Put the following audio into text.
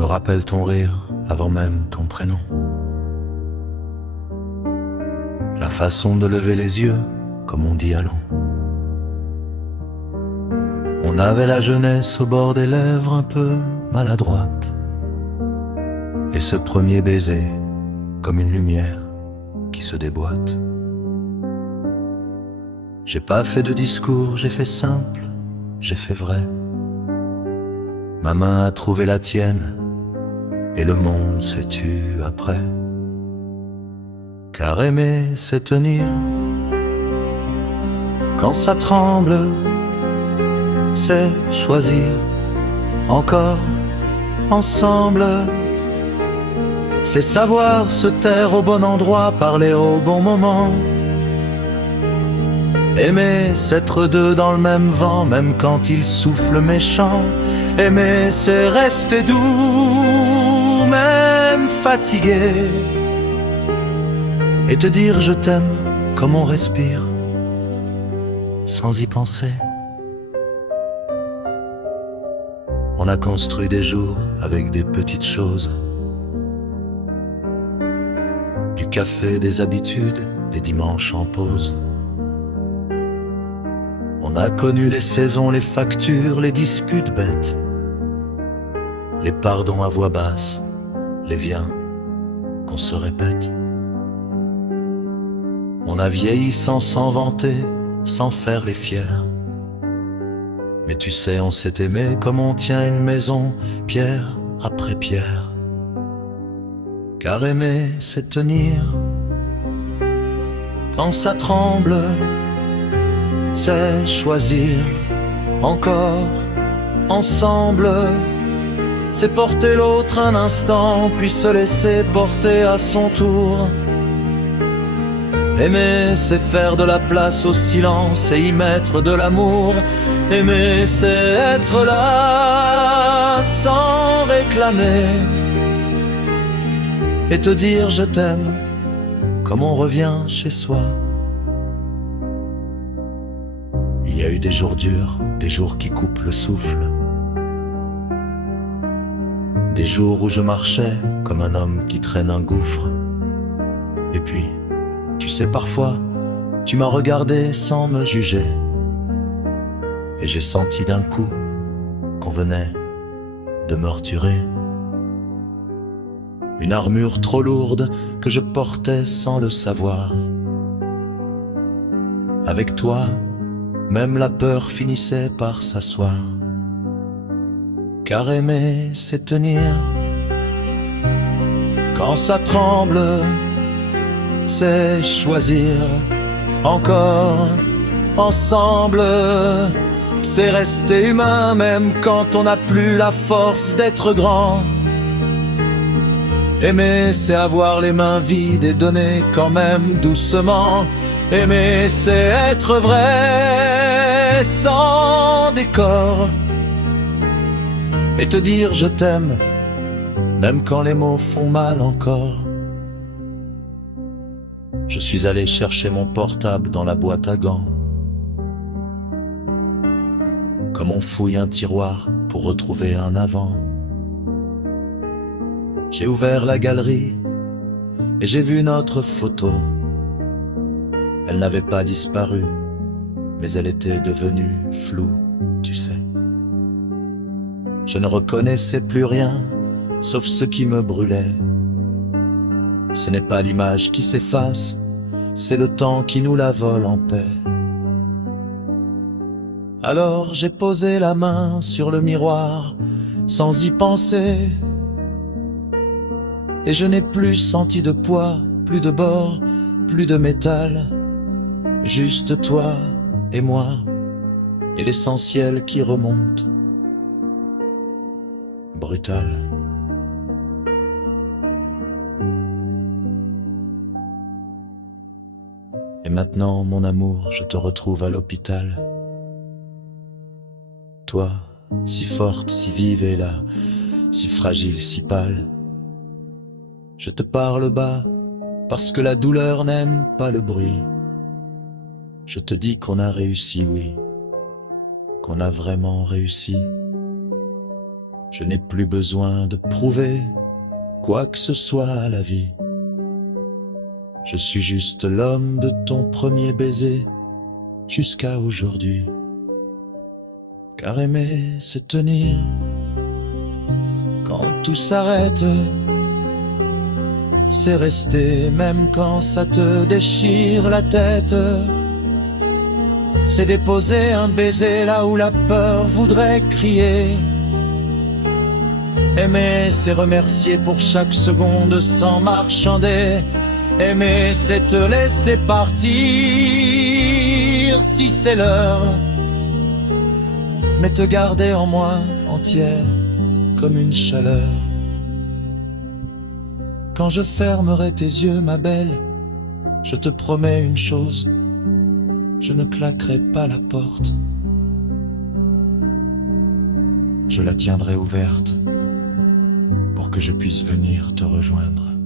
me rappelle ton rire avant même ton prénom. La façon de lever les yeux, comme on dit allons. On avait la jeunesse au bord des lèvres un peu maladroite. Et ce premier baiser, comme une lumière qui se déboîte. J'ai pas fait de discours, j'ai fait simple, j'ai fait vrai. Ma main a trouvé la tienne, et le monde s'est tu après. Car aimer, c'est tenir. Quand ça tremble, c'est choisir. Encore ensemble, c'est savoir se taire au bon endroit, parler au bon moment. Aimer, c'est être deux dans le même vent, même quand il souffle méchant. Aimer, c'est rester doux, même fatigué, et te dire je t'aime comme on respire, sans y penser. On a construit des jours avec des petites choses, du café, des habitudes, des dimanches en pause. On a connu les saisons, les factures, les disputes bêtes, les pardons à voix basse, les viens qu'on se répète. On a vieilli sans s'en vanter, sans faire les fiers. Mais tu sais, on s'est aimé comme on tient une maison, pierre après pierre. Car aimer, c'est tenir. Quand ça tremble, c'est choisir. Encore ensemble, c'est porter l'autre un instant, puis se laisser porter à son tour. Aimer, c'est faire de la place au silence et y mettre de l'amour. Aimer, c'est être là sans réclamer et te dire je t'aime comme on revient chez soi. Il y a eu des jours durs, des jours qui coupent le souffle, des jours où je marchais comme un homme qui traîne un gouffre. Et puis, tu sais, parfois, tu m'as regardé sans me juger, et j'ai senti d'un coup qu'on venait de me torturer. Une armure trop lourde que je portais sans le savoir. Avec toi, même la peur finissait par s'asseoir. Car aimer, c'est tenir. Quand ça tremble, c'est choisir. Encore ensemble, c'est rester humain même quand on n'a plus la force d'être grand. Aimer, c'est avoir les mains vides et donner quand même doucement. Aimer, c'est être vrai, sans décor, et te dire je t'aime, même quand les mots font mal encore. Je suis allé chercher mon portable dans la boîte à gants, comme on fouille un tiroir pour retrouver un avant. J'ai ouvert la galerie et j'ai vu notre photo. Elle n'avait pas disparu, mais elle était devenue floue, tu sais. Je ne reconnaissais plus rien, sauf ce qui me brûlait. Ce n'est pas l'image qui s'efface, c'est le temps qui nous la vole en paix. Alors j'ai posé la main sur le miroir, sans y penser, et je n'ai plus senti de poids, plus de bord, plus de métal. Juste toi et moi, et l'essentiel qui remonte, brutal. Et maintenant, mon amour, je te retrouve à l'hôpital. Toi, si forte, si vive et là, si fragile, si pâle. Je te parle bas, parce que la douleur n'aime pas le bruit. Je te dis qu'on a réussi, oui, qu'on a vraiment réussi. Je n'ai plus besoin de prouver quoi que ce soit à la vie. Je suis juste l'homme de ton premier baiser jusqu'à aujourd'hui. Car aimer, c'est tenir quand tout s'arrête. C'est rester même quand ça te déchire la tête. C'est déposer un baiser là où la peur voudrait crier. Aimer, c'est remercier pour chaque seconde sans marchander. Aimer, c'est te laisser partir si c'est l'heure, mais te garder en moi entière comme une chaleur. Quand je fermerai tes yeux, ma belle, je te promets une chose, je ne claquerai pas la porte. Je la tiendrai ouverte pour que je puisse venir te rejoindre.